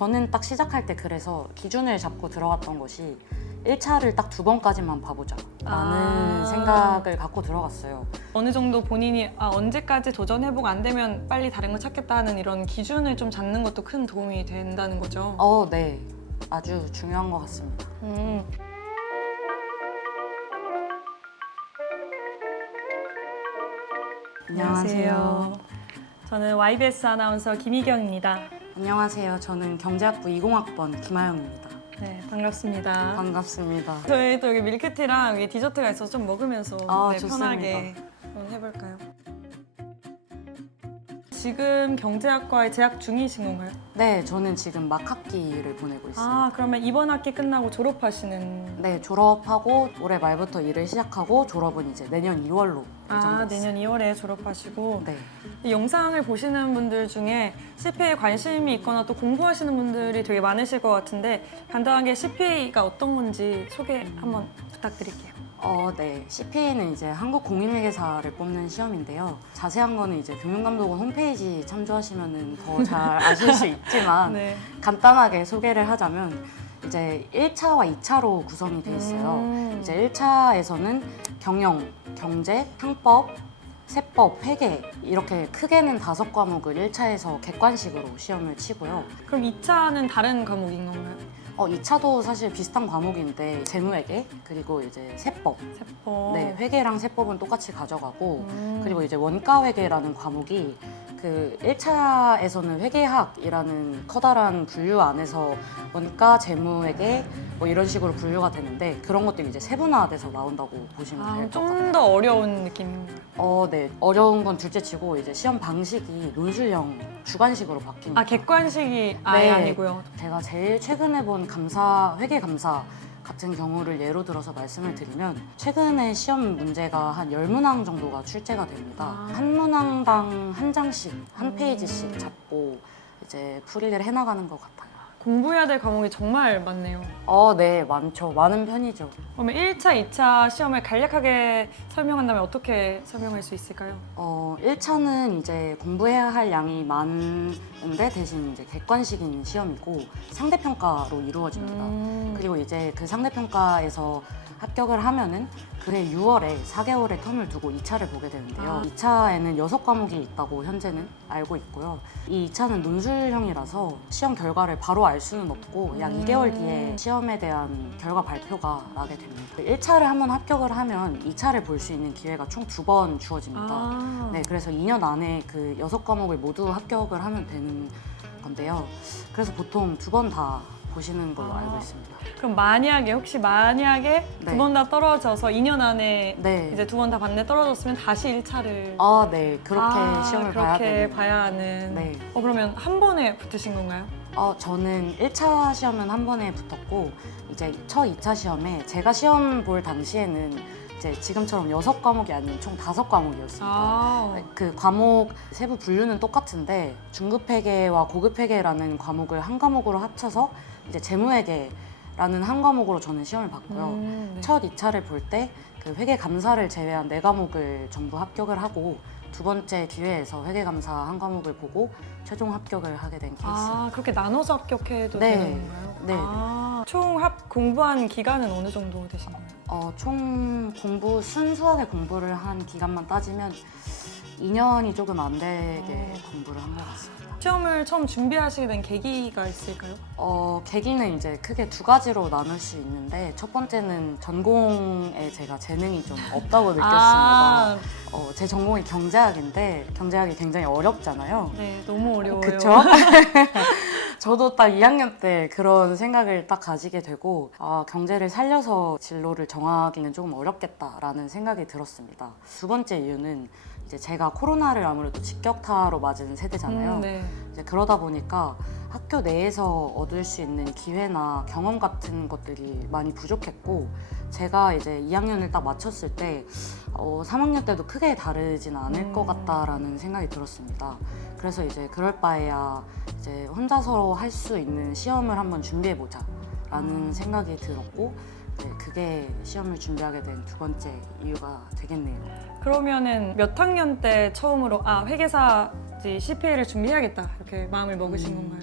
저는 딱 시작할 때 그래서 기준을 잡고 들어갔던 것이 1차를 딱 2번까지만 봐보자 라는 생각을 갖고 들어갔어요. 어느 정도 본인이 언제까지 도전해보고 안 되면 빨리 다른 걸 찾겠다 하는 이런 기준을 좀 잡는 것도 큰 도움이 된다는 거죠. 네. 아주 중요한 것 같습니다. 안녕하세요. 저는 YBS 아나운서 김희경입니다. 안녕하세요. 저는 경제학부 20학번 김하영입니다. 네, 반갑습니다. 반갑습니다. 저희 또 여기 밀크티랑 여기 디저트가 있어서 좀 먹으면서 좋습니다. 편하게 한번 해볼까요? 지금 경제학과에 재학 중이신 건가요? 네, 저는 지금 막학기를 보내고 있습니다. 그러면 이번 학기 끝나고 졸업하시는... 네, 졸업하고 올해 말부터 일을 시작하고 졸업은 이제 내년 2월로 예정돼 있어요. 내년 2월에 졸업하시고 네. 이 영상을 보시는 분들 중에 CPA에 관심이 있거나 또 공부하시는 분들이 되게 많으실 것 같은데 간단하게 CPA가 어떤 건지 소개 한번 부탁드릴게요. 네. CPA는 이제 한국공인회계사를 뽑는 시험인데요. 자세한 거는 이제 교육감독원 홈페이지 참조하시면 더 잘 아실 수 있지만 네. 간단하게 소개를 하자면 이제 1차와 2차로 구성이 돼 있어요. 이제 1차에서는 경영, 경제, 상법, 세법, 회계 이렇게 크게는 5과목을 1차에서 객관식으로 시험을 치고요. 그럼 2차는 다른 과목인 건가요? 2차도 사실 비슷한 과목인데 재무회계 그리고 이제 세법. 세법. 네, 회계랑 세법은 똑같이 가져가고 그리고 이제 원가회계라는 과목이 그 1차에서는 회계학이라는 커다란 분류 안에서 원가, 재무회계 뭐 이런 식으로 분류가 되는데 그런 것들이 이제 세분화돼서 나온다고 보시면 될 것 같아요. 좀 더 어려운 느낌인가요? 네. 어려운 건 둘째치고 이제 시험 방식이 논술형 주관식으로 바뀝니다. 객관식이 아예 네. 아니고요. 제가 제일 최근에 본 회계 감사 같은 경우를 예로 들어서 말씀을 드리면 최근에 시험 문제가 한 10문항 정도가 출제가 됩니다. 한 문항당 한 장씩, 한 페이지씩 잡고 이제 풀이를 해나가는 것 같아요. 공부해야 될 과목이 정말 많네요. 네, 많죠. 많은 편이죠. 그러면 1차, 2차 시험을 간략하게 설명한다면 어떻게 설명할 수 있을까요? 1차는 이제 공부해야 할 양이 많은데 대신 이제 객관식인 시험이고 상대평가로 이루어집니다. 그리고 이제 그 상대평가에서 합격을 하면은 그해 6월에 4개월의 텀을 두고 2차를 보게 되는데요. 2차에는 6과목이 있다고 현재는 알고 있고요. 이 2차는 논술형이라서 시험 결과를 바로 알 수는 없고 약 2개월 뒤에 시험에 대한 결과 발표가 나게 됩니다. 1차를 한번 합격을 하면 2차를 볼 수 있는 기회가 총 2번 주어집니다. 네, 그래서 2년 안에 그 6과목을 모두 합격을 하면 되는 건데요. 그래서 보통 2번 다 보시는 걸로 알고 있습니다. 그럼 혹시 만약에 네. 2번 다 떨어져서 2년 안에 네. 이제 2번 다 봤는데 떨어졌으면 다시 1차를 네. 그렇게 시험을 봐야 그렇게 되는. 봐야 하는. 네. 그러면 한 번에 붙으신 건가요? 저는 1차 시험은 한 번에 붙었고 이제 첫 2차 시험에 제가 시험 볼 당시에는 이제 지금처럼 6과목이 아닌 총 5과목이었습니다. 그 과목 세부 분류는 똑같은데 중급회계와 고급회계라는 과목을 한 과목으로 합쳐서 이제 재무회계라는 한 과목으로 저는 시험을 봤고요. 네. 첫 2차를 볼 때 그 회계 감사를 제외한 4과목을 전부 합격을 하고 두 번째 기회에서 회계 감사 한 과목을 보고 최종 합격을 하게 된 케이스입니다. 그렇게 나눠서 합격해도 네. 되는 건가요? 네. 총 공부한 기간은 어느 정도 되신 거예요? 총 순수하게 공부를 한 기간만 따지면 2년이 조금 안 되게 공부를 한 것 같습니다. 시험을 처음 준비하시게 된 계기가 있을까요? 계기는 이제 크게 2가지로 나눌 수 있는데 첫 번째는 전공에 제가 재능이 좀 없다고 느꼈습니다. 제 전공이 경제학인데 경제학이 굉장히 어렵잖아요. 네, 너무 어려워요. 그쵸? 저도 딱 2학년 때 그런 생각을 딱 가지게 되고 경제를 살려서 진로를 정하기는 조금 어렵겠다라는 생각이 들었습니다. 두 번째 이유는 이제 제가 코로나를 아무래도 직격타로 맞은 세대잖아요. 네. 이제 그러다 보니까 학교 내에서 얻을 수 있는 기회나 경험 같은 것들이 많이 부족했고 제가 이제 2학년을 딱 마쳤을 때 3학년 때도 크게 다르진 않을 것 같다라는 생각이 들었습니다. 그래서 이제 그럴 바에야 이제 혼자서 할 수 있는 시험을 한번 준비해보자 라는 생각이 들었고 그게 시험을 준비하게 된 두 번째 이유가 되겠네요. 그러면은 몇 학년 때 처음으로 회계사 CPA를 준비해야겠다 이렇게 마음을 먹으신 건가요?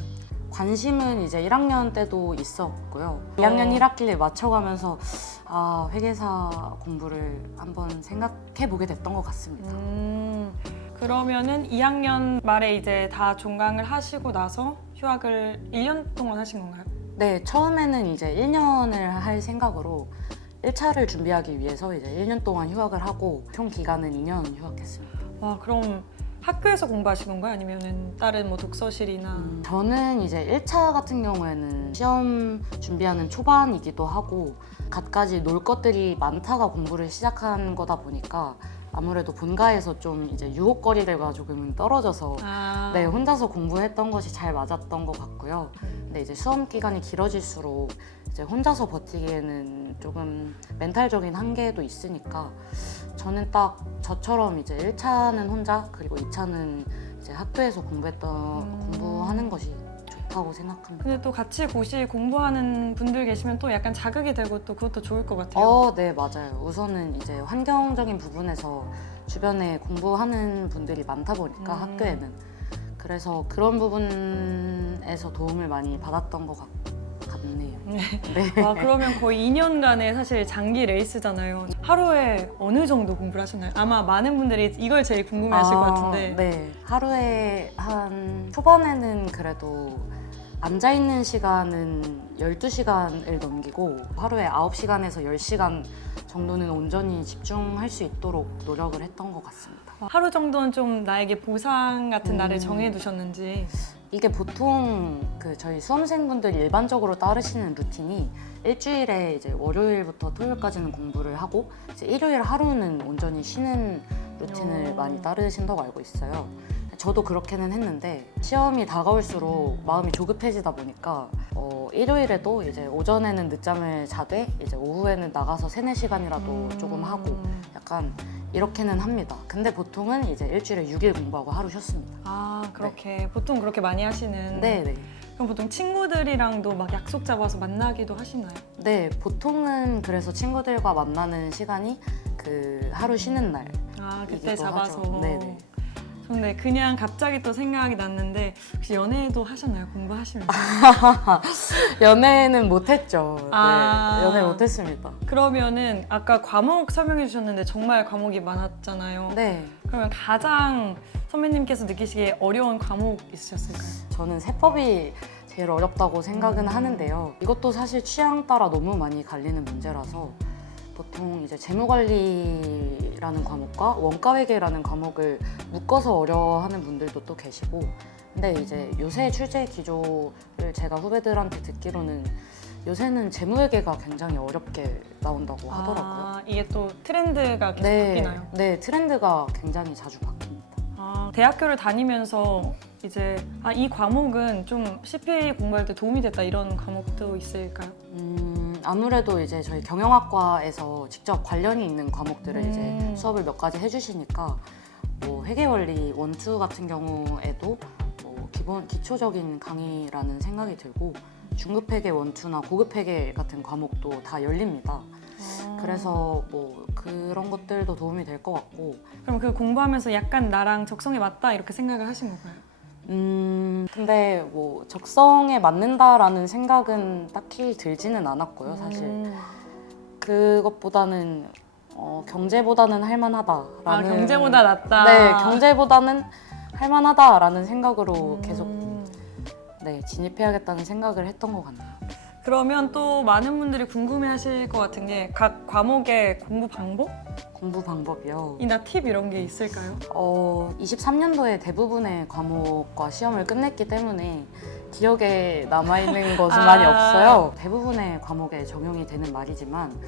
관심은 이제 1학년 때도 있었고요. 2학년 1학기를 맞춰가면서 회계사 공부를 한번 생각해 보게 됐던 것 같습니다. 그러면은 2학년 말에 이제 다 종강을 하시고 나서 휴학을 1년 동안 하신 건가요? 네, 처음에는 이제 1년을 할 생각으로 1차를 준비하기 위해서 이제 1년 동안 휴학을 하고 총 기간은 2년 휴학했습니다. 와, 그럼 학교에서 공부하신 건가요? 아니면은 다른 뭐 독서실이나 저는 이제 1차 같은 경우에는 시험 준비하는 초반이기도 하고 갖가지 놀 것들이 많다가 공부를 시작한 거다 보니까 아무래도 본가에서 좀 이제 유혹거리들과 조금은 떨어져서 네, 혼자서 공부했던 것이 잘 맞았던 것 같고요. 근데 이제 수험 기간이 길어질수록 이제 혼자서 버티기에는 조금 멘탈적인 한계도 있으니까 저는 딱 저처럼 이제 1차는 혼자 그리고 2차는 이제 학교에서 공부하는 것이 좋다고 생각합니다. 근데 또 같이 고시 공부하는 분들 계시면 또 약간 자극이 되고 또 그것도 좋을 것 같아요. 네, 맞아요. 우선은 이제 환경적인 부분에서 주변에 공부하는 분들이 많다 보니까 학교에는 그래서 그런 부분에서 도움을 많이 받았던 것 같네요. 네. 와, 그러면 거의 2년간의 사실 장기 레이스잖아요. 하루에 어느 정도 공부를 하셨나요? 아마 많은 분들이 이걸 제일 궁금해하실 것 같은데. 네. 하루에 초반에는 그래도 앉아있는 시간은 12시간을 넘기고 하루에 9시간에서 10시간 정도는 온전히 집중할 수 있도록 노력을 했던 것 같습니다. 하루 정도는 좀 나에게 보상 같은 날을 정해두셨는지. 이게 보통 저희 수험생분들이 일반적으로 따르시는 루틴이 일주일에 이제 월요일부터 토요일까지는 공부를 하고 이제 일요일 하루는 온전히 쉬는 루틴을 많이 따르신다고 알고 있어요. 저도 그렇게는 했는데 시험이 다가올수록 마음이 조급해지다 보니까 일요일에도 이제 오전에는 늦잠을 자되 이제 오후에는 나가서 3-4시간이라도 조금 하고 약간 이렇게는 합니다. 근데 보통은 이제 일주일에 6일 공부하고 하루 쉬었습니다. 그렇게 보통 그렇게 많이 하시는. 네. 그럼 보통 친구들이랑도 막 약속 잡아서 만나기도 하시나요? 네, 보통은 그래서 친구들과 만나는 시간이 하루 쉬는 날. 그때 잡아서. 네네. 근데 그냥 갑자기 또 생각이 났는데 혹시 연애도 하셨나요? 공부하시면서? 연애는 못했죠. 네, 아. 연애 못했습니다. 그러면은 아까 과목 설명해 주셨는데 정말 과목이 많았잖아요. 네, 그러면 가장 선배님께서 느끼시기에 어려운 과목 있으셨을까요? 저는 세법이 제일 어렵다고 생각은 하는데요. 이것도 사실 취향 따라 너무 많이 갈리는 문제라서 보통 이제 재무관리라는 과목과 원가회계라는 과목을 묶어서 어려워하는 분들도 또 계시고, 근데 이제 요새 출제 기조를 제가 후배들한테 듣기로는 요새는 재무회계가 굉장히 어렵게 나온다고 하더라고요. 이게 또 트렌드가 계속 바뀌나요? 네, 트렌드가 굉장히 자주 바뀝니다. 대학교를 다니면서 이제 이 과목은 좀 CPA 공부할 때 도움이 됐다 이런 과목도 있을까요? 아무래도 이제 저희 경영학과에서 직접 관련이 있는 과목들을 이제 수업을 몇 가지 해주시니까 뭐 회계원리 1, 2 같은 경우에도 뭐 기초적인 강의라는 생각이 들고 중급회계 1, 2나 고급회계 같은 과목도 다 열립니다. 그래서 뭐 그런 것들도 도움이 될 것 같고. 그럼 그 공부하면서 약간 나랑 적성에 맞다 이렇게 생각을 하신 건가요? 근데 뭐 적성에 맞는다라는 생각은 딱히 들지는 않았고요, 사실. 그것보다는 경제보다는 할만하다라는. 경제보다 낫다. 네, 경제보다는 할만하다라는 생각으로 계속 진입해야겠다는 생각을 했던 것 같네요. 그러면 또 많은 분들이 궁금해하실 것 같은 게 각 과목의 공부 방법? 공부 방법이요? 이나 팁 이런 게 있을까요? 23년도에 대부분의 과목과 시험을 끝냈기 때문에 기억에 남아있는 것은 많이 없어요. 대부분의 과목에 적용이 되는 말이지만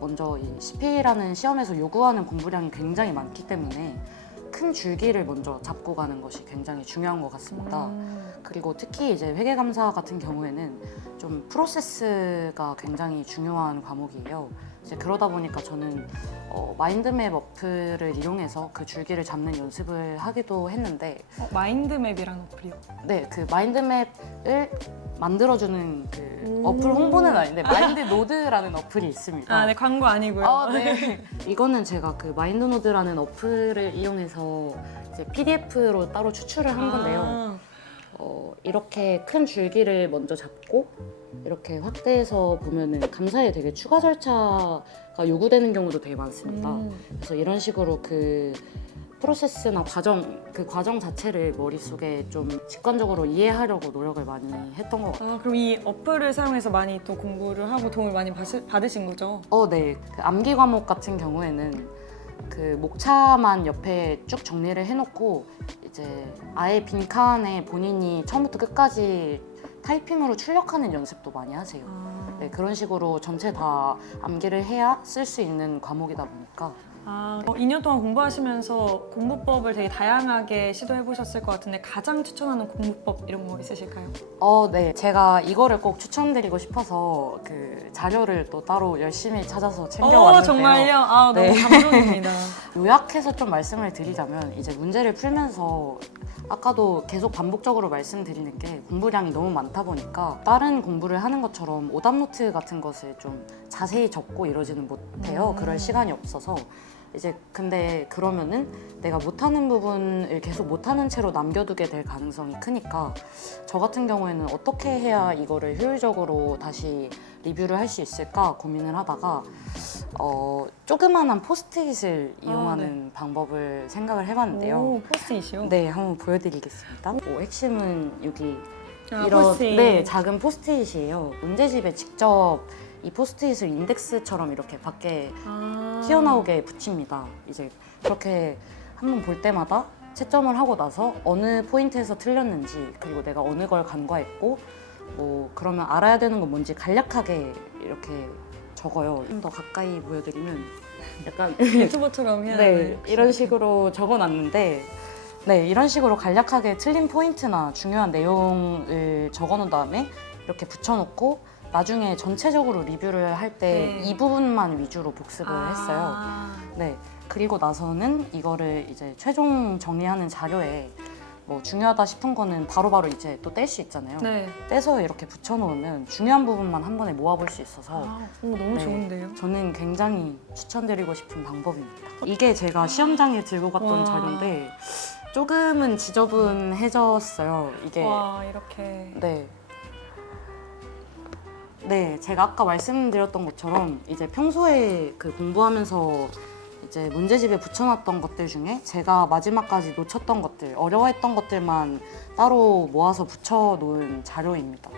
먼저 이 CPA라는 시험에서 요구하는 공부량이 굉장히 많기 때문에 큰 줄기를 먼저 잡고 가는 것이 굉장히 중요한 것 같습니다. 그리고 특히 이제 회계감사 같은 경우에는 좀 프로세스가 굉장히 중요한 과목이에요. 이제 그러다 보니까 저는 마인드맵 어플을 이용해서 그 줄기를 잡는 연습을 하기도 했는데. 마인드맵이라는 어플이요? 네, 그 마인드맵을 만들어주는 그 어플 홍보는 아닌데 마인드노드라는 어플이 있습니다. 네, 광고 아니고요. 네. 이거는 제가 그 마인드노드라는 어플을 이용해서 이제 PDF로 따로 추출을 한 건데요. 이렇게 큰 줄기를 먼저 잡고 이렇게 확대해서 보면은 감사에 되게 추가 절차가 요구되는 경우도 되게 많습니다. 그래서 이런 식으로 그 프로세스나 그 과정 자체를 머릿속에 좀 직관적으로 이해하려고 노력을 많이 했던 것 같아요. 그럼 이 어플을 사용해서 많이 또 공부를 하고 도움을 많이 받으신 거죠? 네. 그 암기 과목 같은 경우에는 그 목차만 옆에 쭉 정리를 해놓고 이제 아예 빈칸에 본인이 처음부터 끝까지 타이핑으로 출력하는 연습도 많이 하세요. 네, 그런 식으로 전체 다 암기를 해야 쓸 수 있는 과목이다 보니까 2년 동안 공부하시면서 공부법을 되게 다양하게 시도해 보셨을 것 같은데 가장 추천하는 공부법 이런 거 있으실까요? 네. 제가 이거를 꼭 추천드리고 싶어서 그 자료를 또 따로 열심히 찾아서 챙겨왔는데요. 정말요? 너무 네. 감동입니다. 요약해서 좀 말씀을 드리자면 이제 문제를 풀면서 아까도 계속 반복적으로 말씀드리는 게 공부량이 너무 많다 보니까 다른 공부를 하는 것처럼 오답노트 같은 것을 좀 자세히 적고 이러지는 못해요. 그럴 시간이 없어서. 이제 근데 그러면은 내가 못하는 부분을 계속 못하는 채로 남겨두게 될 가능성이 크니까 저 같은 경우에는 어떻게 해야 이거를 효율적으로 다시 리뷰를 할 수 있을까 고민을 하다가 조그만한 포스트잇을 이용하는 방법을 생각을 해봤는데요. 포스트잇이요? 네, 한번 보여드리겠습니다. 핵심은 여기 이런 포스트잇. 작은 포스트잇이에요. 문제집에 직접 이 포스트잇을 인덱스처럼 이렇게 밖에 튀어나오게 붙입니다. 이제 그렇게 한번 볼 때마다 채점을 하고 나서 어느 포인트에서 틀렸는지 그리고 내가 어느 걸 간과했고 그러면 알아야 되는 건 뭔지 간략하게 이렇게 적어요. 좀 더 가까이 보여드리면 약간 유튜버처럼 해야 네, 이런 식으로 적어놨는데 이런 식으로 간략하게 틀린 포인트나 중요한 내용을 적어놓은 다음에 이렇게 붙여놓고 나중에 전체적으로 리뷰를 할 때 이 부분만 위주로 복습을 했어요. 네, 그리고 나서는 이거를 이제 최종 정리하는 자료에 중요하다 싶은 거는 바로바로 이제 또 뗄 수 있잖아요. 네. 떼서 이렇게 붙여놓으면 중요한 부분만 한 번에 모아볼 수 있어서 너무 좋은데요? 저는 굉장히 추천드리고 싶은 방법입니다. 이게 제가 시험장에 들고 갔던 와. 자료인데 조금은 지저분해졌어요. 이게 이렇게 네, 제가 아까 말씀드렸던 것처럼 이제 평소에 그 공부하면서 이제 문제집에 붙여놨던 것들 중에 제가 마지막까지 놓쳤던 것들, 어려워했던 것들만 따로 모아서 붙여놓은 자료입니다.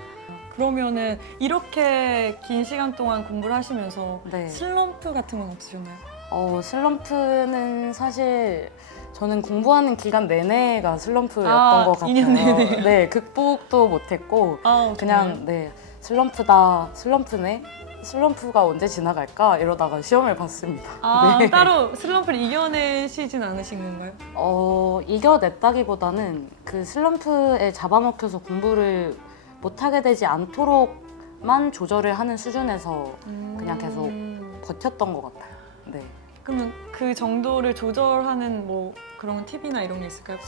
그러면은 이렇게 긴 시간 동안 공부를 하시면서 네. 슬럼프 같은 건 없으셨나요? 슬럼프는 사실 저는 공부하는 기간 내내가 슬럼프였던 것 같아요. 2년 내내. 네, 극복도 못했고 그냥 슬럼프네. 슬럼프가 언제 지나갈까 이러다가 시험을 봤습니다. 네. 따로 슬럼프를 이겨내시진 않으신 건가요? 이겨냈다기보다는 그 슬럼프에 잡아먹혀서 공부를 못하게 되지 않도록만 조절을 하는 수준에서 그냥 계속 버텼던 것 같아요. 네. 그러면 그 정도를 조절하는 그런 팁이나 이런 게 있을까요?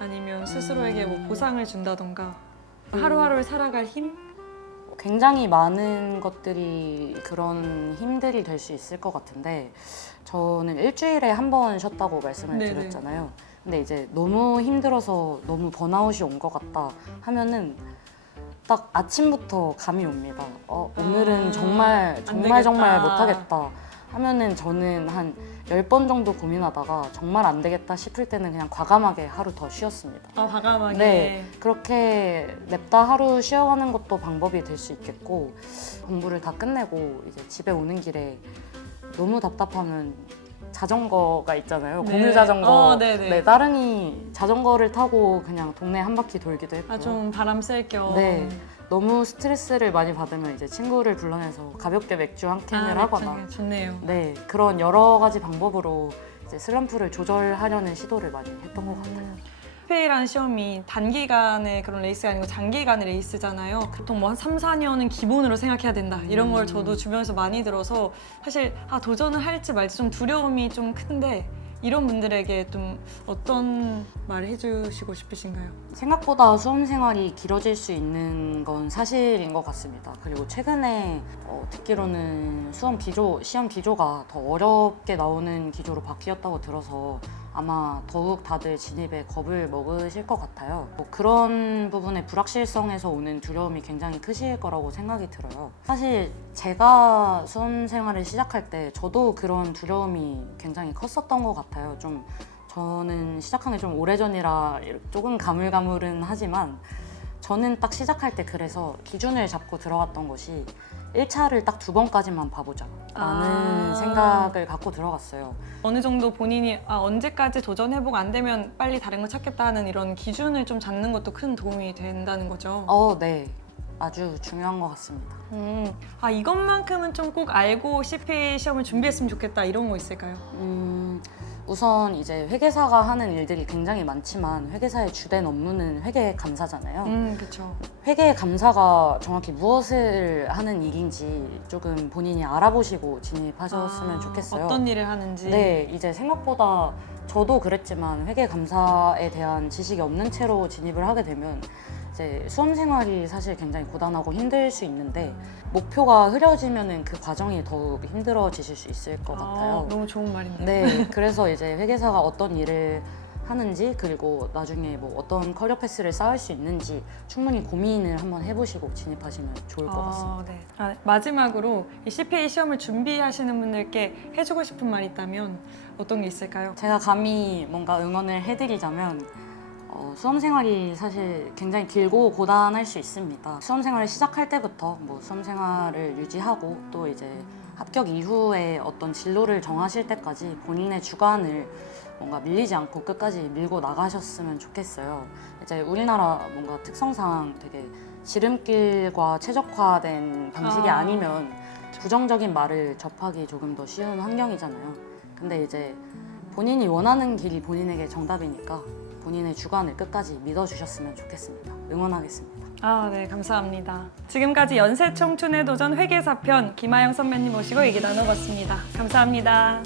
아니면 스스로에게 보상을 준다던가 하루하루를 살아갈 힘? 굉장히 많은 것들이 그런 힘들이 될 수 있을 것 같은데 저는 일주일에 한 번 쉬었다고 말씀을 네네. 드렸잖아요. 근데 이제 너무 힘들어서 너무 번아웃이 온 것 같다 하면은 딱 아침부터 감이 옵니다. 오늘은 정말 되겠다. 못하겠다 하면은 저는 한 10번 정도 고민하다가 정말 안 되겠다 싶을 때는 그냥 과감하게 하루 더 쉬었습니다. 과감하게. 네, 그렇게 냅다 하루 쉬어가는 것도 방법이 될 수 있겠고 공부를 다 끝내고 이제 집에 오는 길에 너무 답답하면 자전거가 있잖아요. 네. 공유 자전거. 네네. 네, 따릉이 자전거를 타고 그냥 동네 한 바퀴 돌기도 했고요. 좀 바람 쐴 겸. 네, 너무 스트레스를 많이 받으면 이제 친구를 불러내서 가볍게 맥주 한 캔을 하거나 좋네요. 네, 그런 여러 가지 방법으로 이제 슬럼프를 조절하려는 시도를 많이 했던 것 같아요. CPA라는 시험이 단기간의 그런 레이스가 아니고 장기간의 레이스잖아요. 보통 한 3, 4년은 기본으로 생각해야 된다. 이런 걸 저도 주변에서 많이 들어서 사실 도전을 할지 말지 좀 두려움이 좀 큰데 이런 분들에게 좀 어떤 말을 해주시고 싶으신가요? 생각보다 수험 생활이 길어질 수 있는 건 사실인 것 같습니다. 그리고 최근에 듣기로는 시험 기조가 더 어렵게 나오는 기조로 바뀌었다고 들어서 아마 더욱 다들 진입에 겁을 먹으실 것 같아요. 뭐 그런 부분의 불확실성에서 오는 두려움이 굉장히 크실 거라고 생각이 들어요. 사실 제가 수험 생활을 시작할 때 저도 그런 두려움이 굉장히 컸었던 것 같아요. 좀 저는 시작한 게 좀 오래전이라 조금 가물가물은 하지만 저는 딱 시작할 때 그래서 기준을 잡고 들어갔던 것이 1차를 딱 2번까지만 봐보자 라는 생각을 갖고 들어갔어요. 어느 정도 본인이 언제까지 도전해보고 안 되면 빨리 다른 걸 찾겠다 하는 이런 기준을 좀 잡는 것도 큰 도움이 된다는 거죠. 네. 아주 중요한 것 같습니다. 이것만큼은 좀 꼭 알고 CPA 시험을 준비했으면 좋겠다 이런 거 있을까요? 우선 이제 회계사가 하는 일들이 굉장히 많지만 회계사의 주된 업무는 회계 감사잖아요. 그렇죠. 회계 감사가 정확히 무엇을 하는 일인지 조금 본인이 알아보시고 진입하셨으면 좋겠어요. 어떤 일을 하는지. 네, 이제 생각보다 저도 그랬지만 회계 감사에 대한 지식이 없는 채로 진입을 하게 되면 이제 수험 생활이 사실 굉장히 고단하고 힘들 수 있는데 목표가 흐려지면은 그 과정이 더욱 힘들어지실 수 있을 것 같아요. 너무 좋은 말인데. 네, 그래서 이제 회계사가 어떤 일을 하는지 그리고 나중에 뭐 어떤 커리어 패스를 쌓을 수 있는지 충분히 고민을 한번 해보시고 진입하시면 좋을 것 같습니다. 네. 마지막으로 이 CPA 시험을 준비하시는 분들께 해주고 싶은 말이 있다면 어떤 게 있을까요? 제가 감히 뭔가 응원을 해드리자면 수험 생활이 사실 굉장히 길고 고단할 수 있습니다. 수험 생활을 시작할 때부터 뭐 수험 생활을 유지하고 또 이제 합격 이후에 어떤 진로를 정하실 때까지 본인의 주관을 뭔가 밀리지 않고 끝까지 밀고 나가셨으면 좋겠어요. 이제 우리나라 뭔가 특성상 되게 지름길과 최적화된 방식이 아니면 부정적인 말을 접하기 조금 더 쉬운 환경이잖아요. 근데 이제 본인이 원하는 길이 본인에게 정답이니까 본인의 주관을 끝까지 믿어주셨으면 좋겠습니다. 응원하겠습니다. 네, 감사합니다. 지금까지 연세 청춘의 도전 회계사편 김하영 선배님 모시고 얘기 나눠봤습니다. 감사합니다.